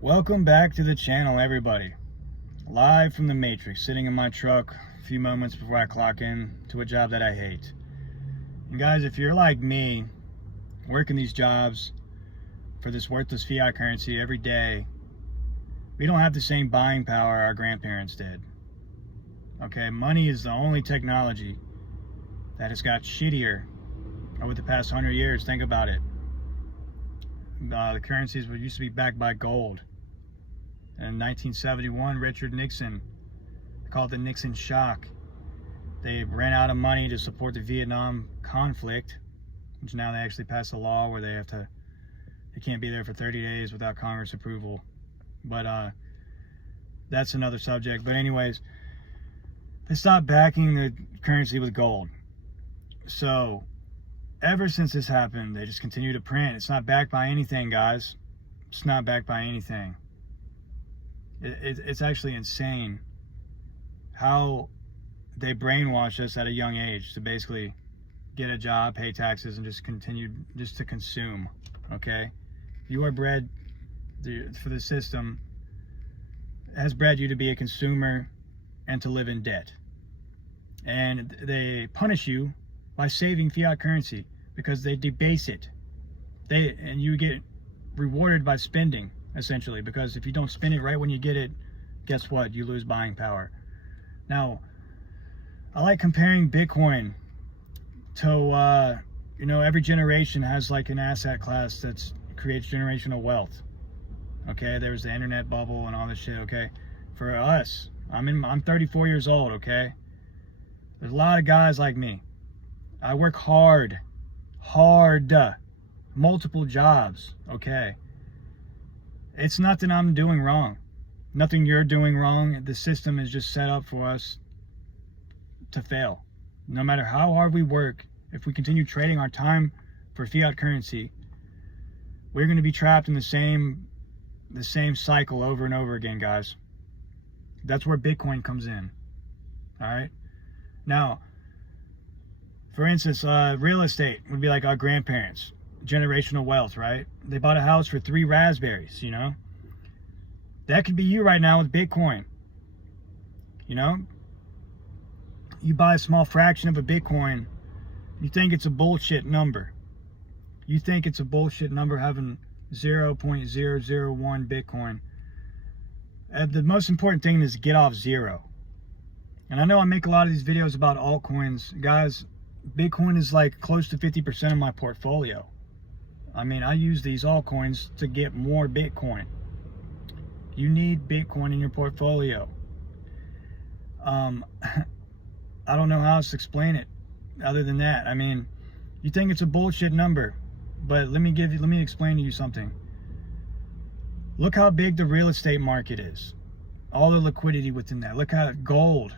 Welcome back to the channel, everybody. Live from the Matrix, sitting in my truck a few moments before I clock in to a job that I hate. And guys, if you're like me, working these jobs for this worthless fiat currency every day, we don't have the same buying power our grandparents did. Okay, money is the only technology that has got shittier over the past 100 years. Think about it. The currencies used to be backed by gold. In 1971, Richard Nixon, they called it the Nixon shock. They ran out of money to support the Vietnam conflict, which now they actually passed a law where they can't be there for 30 days without Congress approval. But that's another subject. But anyways, they stopped backing the currency with gold. So ever since this happened, they just continue to print. It's not backed by anything, guys. It's not backed by anything. It's actually insane how they brainwash us at a young age to basically get a job, pay taxes, and just continue just to consume. Okay, you are bred for the system. It has bred you to be a consumer and to live in debt, and they punish you by saving fiat currency because they debase it. And you get rewarded by spending, essentially, because if you don't spend it right when you get it, guess what? You lose buying power. Now, I like comparing Bitcoin to, every generation has like an asset class that creates generational wealth. Okay, there was the internet bubble and all this shit. Okay, for us, I'm 34 years old. Okay, there's a lot of guys like me. I work hard, multiple jobs. Okay, it's nothing I'm doing wrong, nothing you're doing wrong. The system is just set up for us to fail. No matter how hard we work, if we continue trading our time for fiat currency, we're going to be trapped in the same cycle over and over again, guys. That's where Bitcoin comes in. All right. Now, for instance, real estate would be like our grandparents, generational wealth, right? They bought a house for 3 raspberries, That could be you right now with Bitcoin. You buy a small fraction of a Bitcoin, you think it's a bullshit number. You think it's a bullshit number having 0.001 Bitcoin. The most important thing is get off zero. And I know I make a lot of these videos about altcoins. Guys, Bitcoin is like close to 50% of my portfolio. I mean, I use these altcoins to get more Bitcoin. You need Bitcoin in your portfolio. I don't know how else to explain it other than that. I mean, you think it's a bullshit number, but let me explain to you something. Look how big the real estate market is. All the liquidity within that. Look how gold.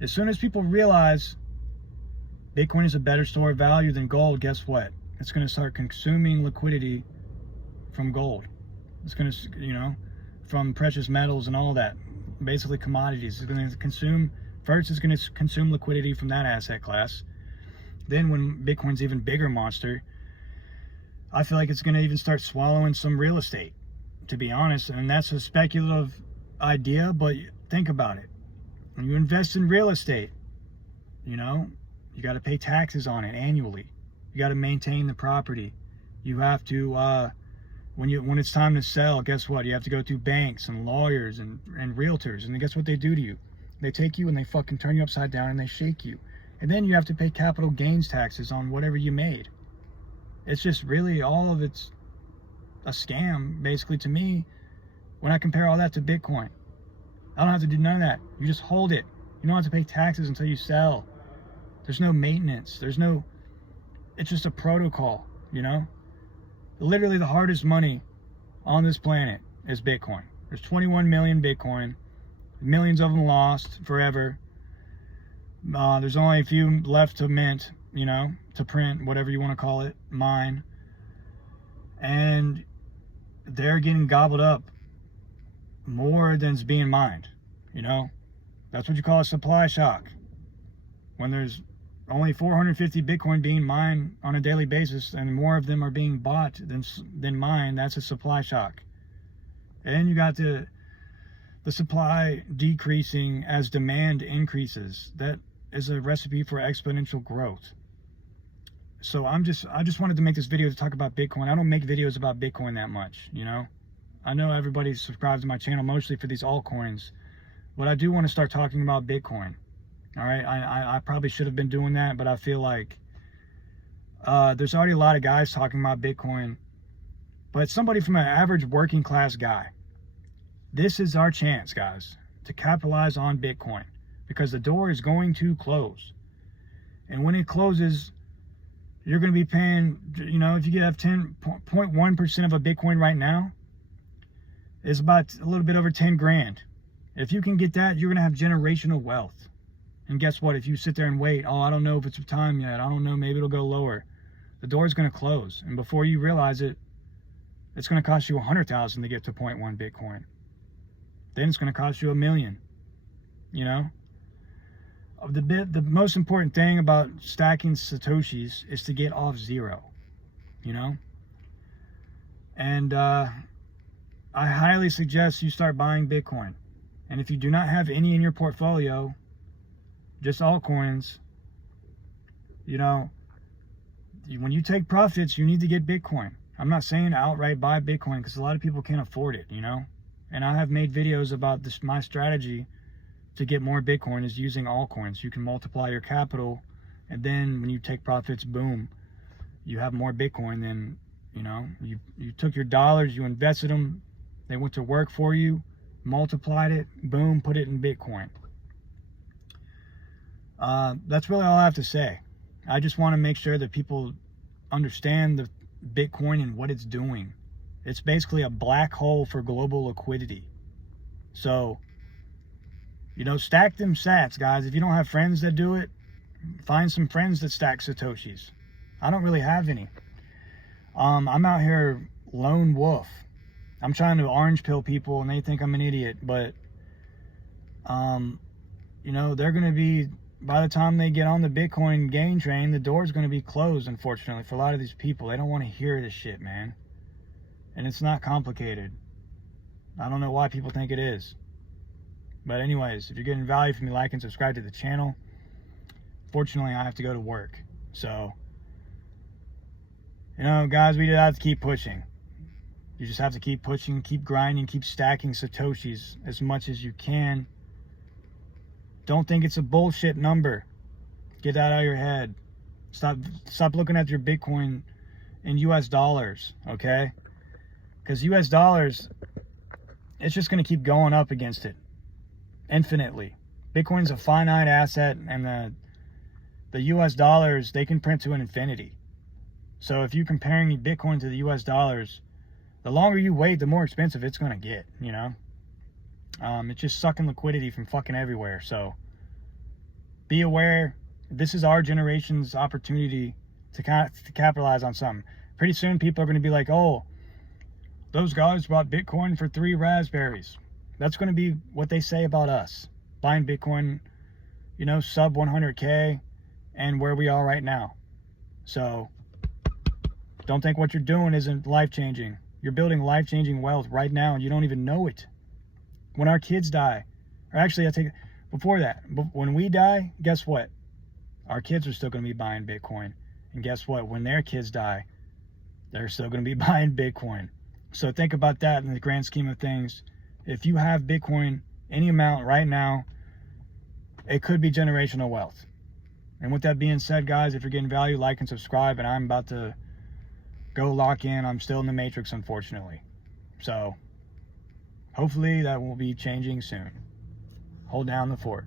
As soon as people realize Bitcoin is a better store of value than gold, guess what? It's going to start consuming liquidity from gold. It's going to, from precious metals and all that. Basically commodities. It's going to consume, first it's going to consume liquidity from that asset class. Then when Bitcoin's even bigger monster, I feel like it's going to even start swallowing some real estate, to be honest. And that's a speculative idea, but think about it. When you invest in real estate, you got to pay taxes on it annually. You got to maintain the property. You have to, when it's time to sell, guess what? You have to go through banks and lawyers and realtors. And guess what they do to you? They take you and they fucking turn you upside down and they shake you. And then you have to pay capital gains taxes on whatever you made. It's just really, all of it's a scam, basically, to me, when I compare all that to Bitcoin. I don't have to do none of that. You just hold it. You don't have to pay taxes until you sell. There's no maintenance. It's just a protocol, Literally the hardest money on this planet is Bitcoin. There's 21 million Bitcoin. Millions of them lost forever. There's only a few left to mint, to print, whatever you want to call it, mine. And they're getting gobbled up more than is being mined, That's what you call a supply shock. When there's only 450 Bitcoin being mined on a daily basis and more of them are being bought than mined, that's a supply shock. And you got the supply decreasing as demand increases. That is a recipe for exponential growth. So I just wanted to make this video to talk about Bitcoin. I don't make videos about Bitcoin that much, you know. I know everybody subscribes to my channel mostly for these altcoins, but I do want to start talking about Bitcoin. All right, I probably should have been doing that, but I feel like there's already a lot of guys talking about Bitcoin. But somebody from an average working class guy, this is our chance, guys, to capitalize on Bitcoin, because the door is going to close. And when it closes, you're going to be paying, you know, if you have 10.1% of a Bitcoin right now, it's about a little bit over 10 grand. If you can get that, you're going to have generational wealth. And guess what? If you sit there and wait, oh, I don't know if it's time yet, I don't know, maybe it'll go lower, the door is going to close. And before you realize it, it's going to cost you $100,000 to get to 0.1 Bitcoin. Then it's going to cost you $1 million. You know, the most important thing about stacking Satoshis is to get off zero. You know, and I highly suggest you start buying Bitcoin. And if you do not have any in your portfolio, just altcoins, you know, when you take profits, you need to get Bitcoin. I'm not saying outright buy Bitcoin, because a lot of people can't afford it, you know. And I have made videos about this. My strategy to get more Bitcoin is using altcoins. You can multiply your capital, and then when you take profits, boom, you have more Bitcoin than, you know, you took your dollars, you invested them, they went to work for you, multiplied it, boom, put it in Bitcoin. That's really all I have to say. I just want to make sure that people understand the Bitcoin and what it's doing. It's basically a black hole for global liquidity. So, you know, stack them sats, guys. If you don't have friends that do it, find some friends that stack Satoshis. I don't really have any. I'm out here lone wolf. I'm trying to orange pill people and they think I'm an idiot, but you know, they're going to be, by the time they get on the Bitcoin gain train, the door's going to be closed, unfortunately, for a lot of these people. They don't want to hear this shit, man. And it's not complicated. I don't know why people think it is. But anyways, if you're getting value from me, like and subscribe to the channel. Fortunately, I have to go to work. So, you know, guys, we have to keep pushing. You just have to keep pushing, keep grinding, keep stacking Satoshis as much as you can. Don't think it's a bullshit number. Get that out of your head. Stop looking at your Bitcoin in US dollars, okay? Because US dollars, it's just going to keep going up against it infinitely. Bitcoin's a finite asset, and the US dollars, they can print to an infinity. So if you're comparing Bitcoin to the US dollars, the longer you wait, the more expensive it's going to get, you know? It's just sucking liquidity from fucking everywhere. So be aware. This is our generation's opportunity to capitalize on something. Pretty soon people are going to be like, oh, those guys bought Bitcoin for 3 raspberries. That's going to be what they say about us. Buying Bitcoin, you know, sub 100K and where we are right now. So don't think what you're doing isn't life-changing. You're building life-changing wealth right now and you don't even know it. When our kids die, or actually I take before that, when we die, guess what? Our kids are still going to be buying Bitcoin. And guess what? When their kids die, they're still going to be buying Bitcoin. So think about that in the grand scheme of things. If you have Bitcoin, any amount right now, it could be generational wealth. And with that being said, guys, if you're getting value, like and subscribe. And I'm about to go lock in. I'm still in the matrix, unfortunately. So hopefully that will be changing soon. Hold down the fort.